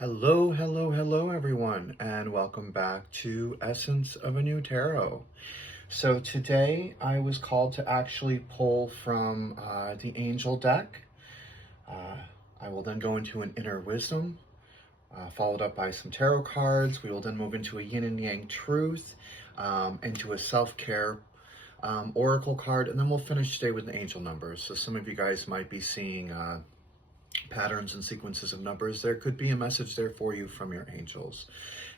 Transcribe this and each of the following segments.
Hello, hello, hello, everyone, and welcome back to Essence of a New Tarot. So today I was called to actually pull from the Angel deck. I will then go into an Inner Wisdom, followed up by some tarot cards. We will then move into a Yin and Yang Truth, into a Self-Care Oracle card, and then we'll finish today with the Angel numbers. So some of you guys might be seeing patterns and sequences of numbers. There could be a message there for you from your angels.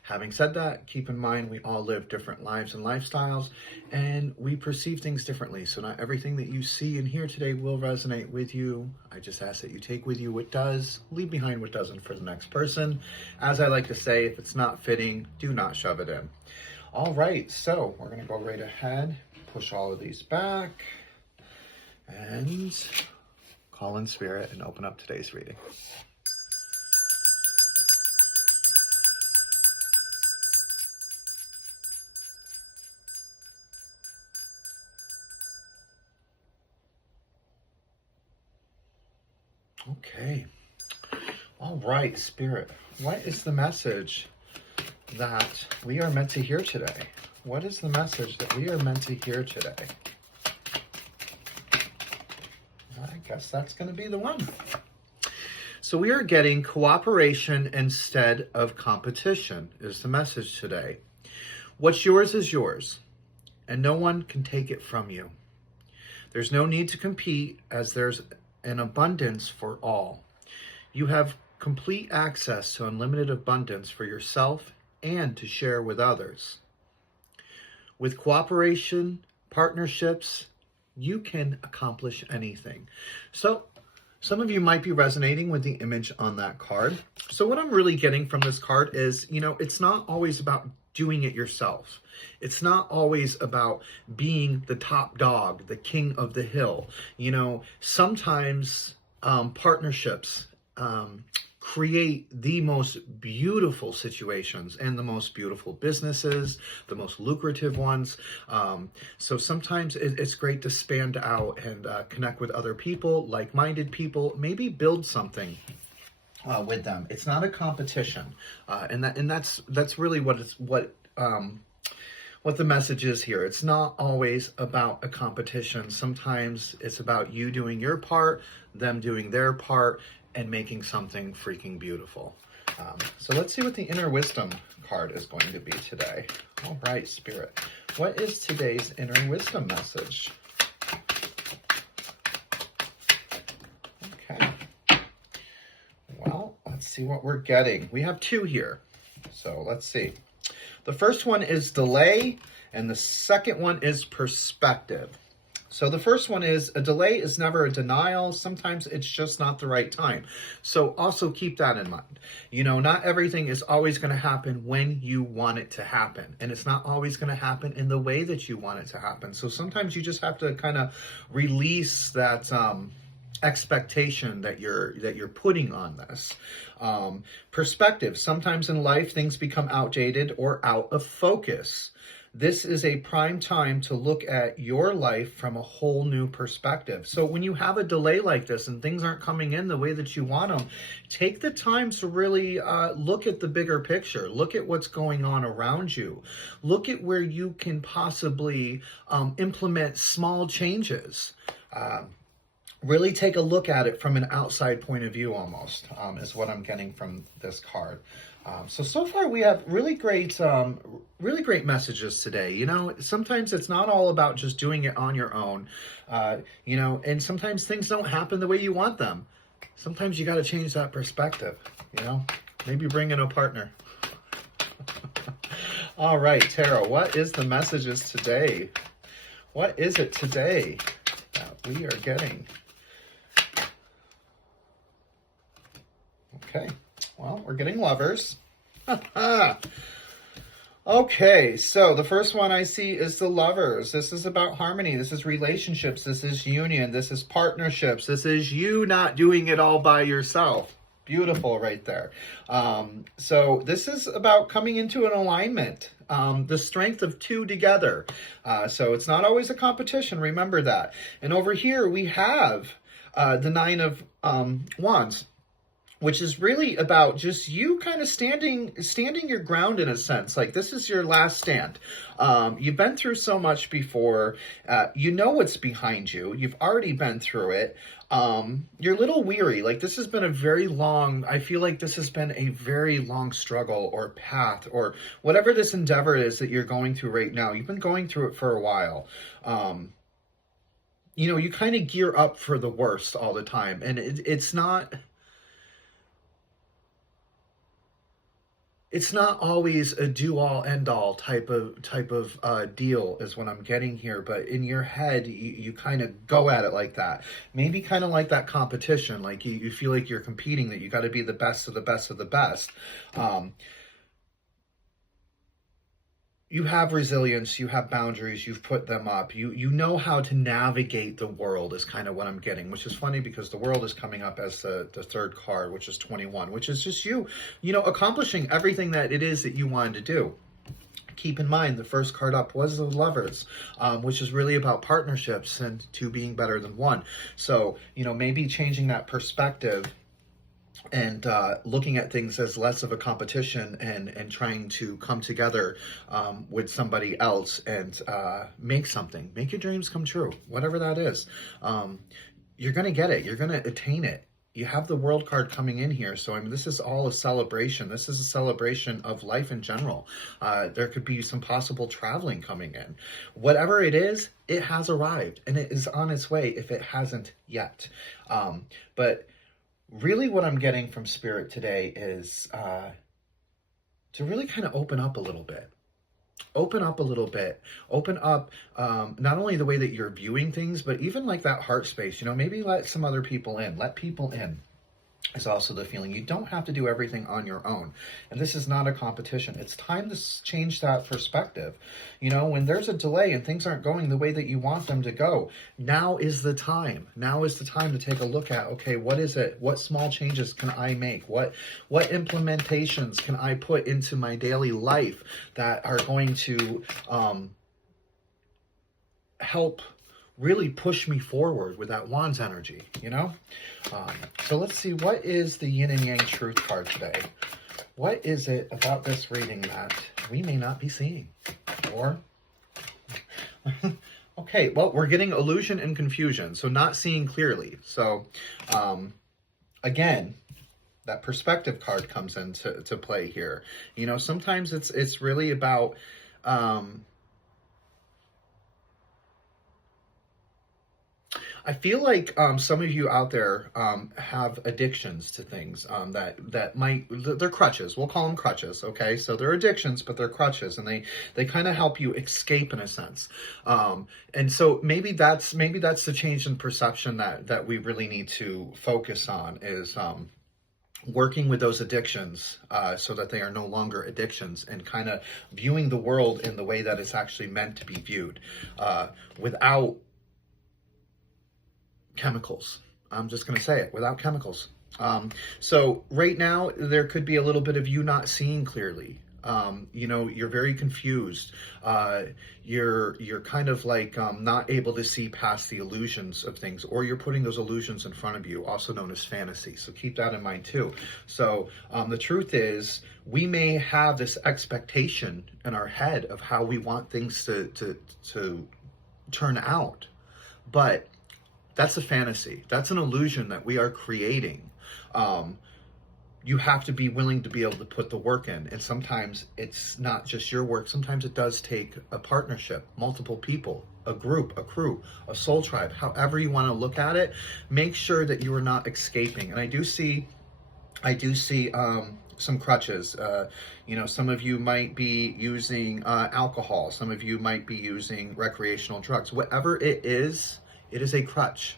Having said that, keep in mind we all live different lives and lifestyles, and we perceive things differently. So not everything that you see and hear today will resonate with you. I just ask that you take with you what does, leave behind what doesn't for the next person. As I like to say, if it's not fitting, do not shove it in. All right, so we're gonna go right ahead, push all of these back, and call in spirit and open up today's reading. Okay. All right, Spirit. What is the message that we are meant to hear today? What is the message that we are meant to hear today? I guess that's going to be the one. So we are getting cooperation instead of competition is the message today. What's yours is yours, and no one can take it from you. There's no need to compete as there's an abundance for all. You have complete access to unlimited abundance for yourself and to share with others. With cooperation, partnerships, you can accomplish anything. So some of you might be resonating with the image on that card. So what I'm really getting from this card is, it's not always about doing it yourself. It's not always about being the top dog, the king of the hill. Sometimes partnerships create the most beautiful situations and the most beautiful businesses, the most lucrative ones. So sometimes it's great to span out and connect with other people, like-minded people, maybe build something with them. It's not a competition, and that's really what the message is here. It's not always about a competition. Sometimes it's about you doing your part, them doing their part, and making something freaking beautiful. So let's see what the Inner Wisdom card is going to be today. All right, Spirit. What is today's Inner Wisdom message? Okay. Well, let's see what we're getting. We have two here. So let's see. The first one is delay, and the second one is perspective. So the first one is a delay is never a denial. Sometimes it's just not the right time. So also keep that in mind. Not everything is always going to happen when you want it to happen. And it's not always going to happen in the way that you want it to happen. So sometimes you just have to kind of release that expectation that you're putting on this. Perspective. Sometimes in life things become outdated or out of focus. This is a prime time to look at your life from a whole new perspective. So when you have a delay like this and things aren't coming in the way that you want them, take the time to really look at the bigger picture. Look at what's going on around you. Look at where you can possibly implement small changes. Really take a look at it from an outside point of view almost, is what I'm getting from this card. So far we have really great messages today. Sometimes it's not all about just doing it on your own, and sometimes things don't happen the way you want them. Sometimes you got to change that perspective, maybe bring in a partner. All right, Tarot, what is the messages today? What is it today that we are getting? Okay, well, we're getting Lovers. Okay, so the first one I see is the Lovers. This is about harmony. This is relationships. This is union. This is partnerships. This is you not doing it all by yourself. Beautiful right there. So this is about coming into an alignment, the strength of two together. So it's not always a competition. Remember that. And over here we have the Nine of Wands. which is really about just you kind of standing your ground in a sense. Like, this is your last stand. You've been through so much before. You know what's behind you. You've already been through it. You're a little weary. Like, this has been a very long, I feel like this has been a very long struggle or path or whatever this endeavor is that you're going through right now. You've been going through it for a while. You know, you kind of gear up for the worst all the time, and it's not always a do-all end-all type of deal is what I'm getting here. But in your head, you kind of go at it like that. Maybe kind of like that competition, like you feel like you're competing, that you got to be the best of the best of the best. You have resilience, you have boundaries, you've put them up. You know how to navigate the world is kind of what I'm getting, which is funny because the world is coming up as the third card, which is 21, which is just you know, accomplishing everything that it is that you wanted to do. Keep in mind, the first card up was the Lovers, which is really about partnerships and two being better than one. So, you know, maybe changing that perspective and looking at things as less of a competition and trying to come together with somebody else and make something. Make your dreams come true, whatever that is. You're going to get it. You're going to attain it. You have the World card coming in here. So, I mean, this is all a celebration. This is a celebration of life in general. There could be some possible traveling coming in. Whatever it is, it has arrived and it is on its way if it hasn't yet. But really what I'm getting from Spirit today is to really kind of open up a little bit. Open up a little bit. Open up not only the way that you're viewing things, but even like that heart space. You know, maybe let some other people in. Let people in. Is also the feeling. You don't have to do everything on your own. And this is not a competition. It's time to change that perspective. You know, when there's a delay and things aren't going the way that you want them to go, now is the time. Now is the time to take a look at, okay, what is it? What small changes can I make? What implementations can I put into my daily life that are going to help really push me forward with that Wands energy, you know? So let's see, what is the Yin and Yang Truth card today? What is it about this reading that we may not be seeing? Or, okay, well, we're getting illusion and confusion, so not seeing clearly. So, again, that perspective card comes into play here. You know, sometimes it's really about, I feel like some of you out there have addictions to things that might, they're crutches. We'll call them crutches, okay? So they're addictions, but they're crutches, and they kind of help you escape in a sense. And so maybe that's the change in perception that we really need to focus on is working with those addictions so that they are no longer addictions, and kind of viewing the world in the way that it's actually meant to be viewed without chemicals. I'm just going to say it, without chemicals. So right now, there could be a little bit of you not seeing clearly. You know, you're very confused. You're kind of like not able to see past the illusions of things, or you're putting those illusions in front of you, also known as fantasy. So keep that in mind too. So the truth is, we may have this expectation in our head of how we want things to turn out, but that's a fantasy. That's an illusion that we are creating. You have to be willing to be able to put the work in. And sometimes it's not just your work. Sometimes it does take a partnership, multiple people, a group, a crew, a soul tribe, however you want to look at it. Make sure that you are not escaping. And I do see some crutches. You know, some of you might be using alcohol. Some of you might be using recreational drugs. Whatever it is a crutch,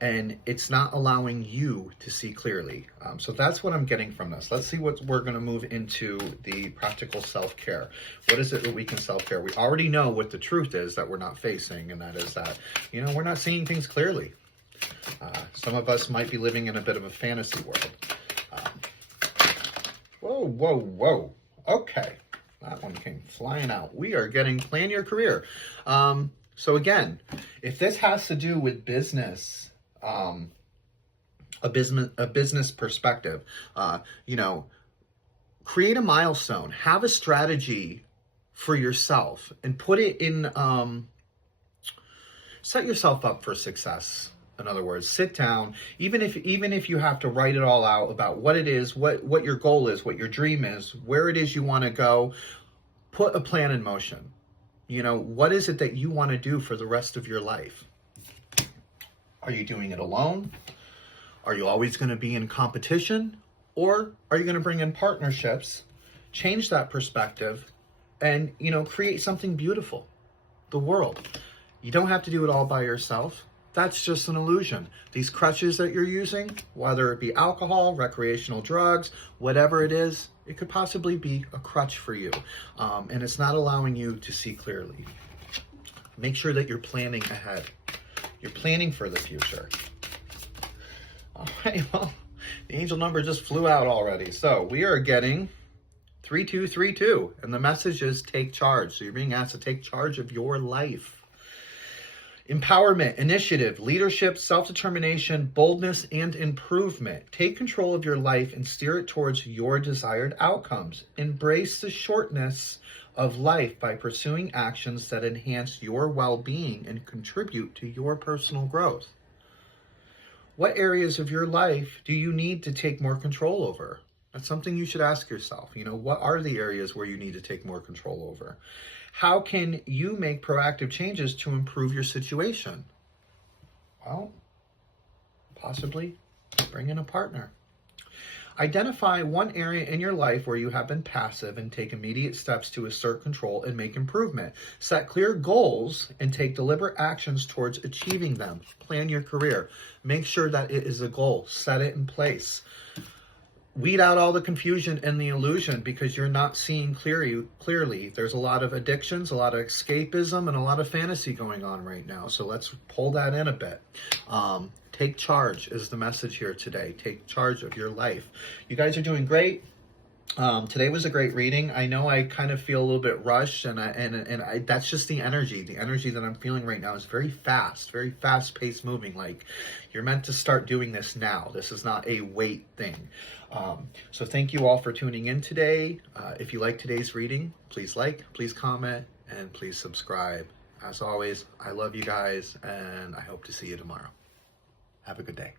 and it's not allowing you to see clearly. So that's what I'm getting from this. Let's see what we're going to move into the practical self-care. What is it that we can self-care? We already know what the truth is that we're not facing, and that is that, you know, we're not seeing things clearly. Some of us might be living in a bit of a fantasy world. Whoa. Okay. That one came flying out. We are getting plan your career. So again, if this has to do with business, a business perspective. You know, create a milestone, have a strategy for yourself, and put it in. Set yourself up for success. In other words, sit down, even if you have to write it all out about what it is, what your goal is, what your dream is, where it is you want to go, put a plan in motion. You know, what is it that you want to do for the rest of your life? Are you doing it alone? Are you always going to be in competition? Or are you going to bring in partnerships, change that perspective, and, you know, create something beautiful? The world. You don't have to do it all by yourself. That's just an illusion. These crutches that you're using, whether it be alcohol, recreational drugs, whatever it is, it could possibly be a crutch for you. And it's not allowing you to see clearly. Make sure that you're planning ahead. You're planning for the future. All right, well, the angel number just flew out already. So we are getting 3232, and the message is take charge. So you're being asked to take charge of your life. Empowerment, initiative, leadership, self-determination, boldness, and improvement. Take control of your life and steer it towards your desired outcomes. Embrace the shortness of life by pursuing actions that enhance your well-being and contribute to your personal growth. What areas of your life do you need to take more control over? That's something you should ask yourself. You know, what are the areas where you need to take more control over? How can you make proactive changes to improve your situation? Well, possibly bring in a partner. Identify one area in your life where you have been passive and take immediate steps to assert control and make improvement. Set clear goals and take deliberate actions towards achieving them. Plan your career. Make sure that it is a goal. Set it in place. Weed out all the confusion and the illusion because you're not seeing clearly. There's a lot of addictions, a lot of escapism, and a lot of fantasy going on right now. So let's pull that in a bit. Take charge is the message here today. Take charge of your life. You guys are doing great. Today was a great reading. I know I kind of feel a little bit rushed, and that's just the energy. The energy that I'm feeling right now is very fast-paced moving. Like you're meant to start doing this now. This is not a wait thing. So thank you all for tuning in today. If you like today's reading, please like, please comment, and please subscribe. As always, I love you guys, and I hope to see you tomorrow. Have a good day.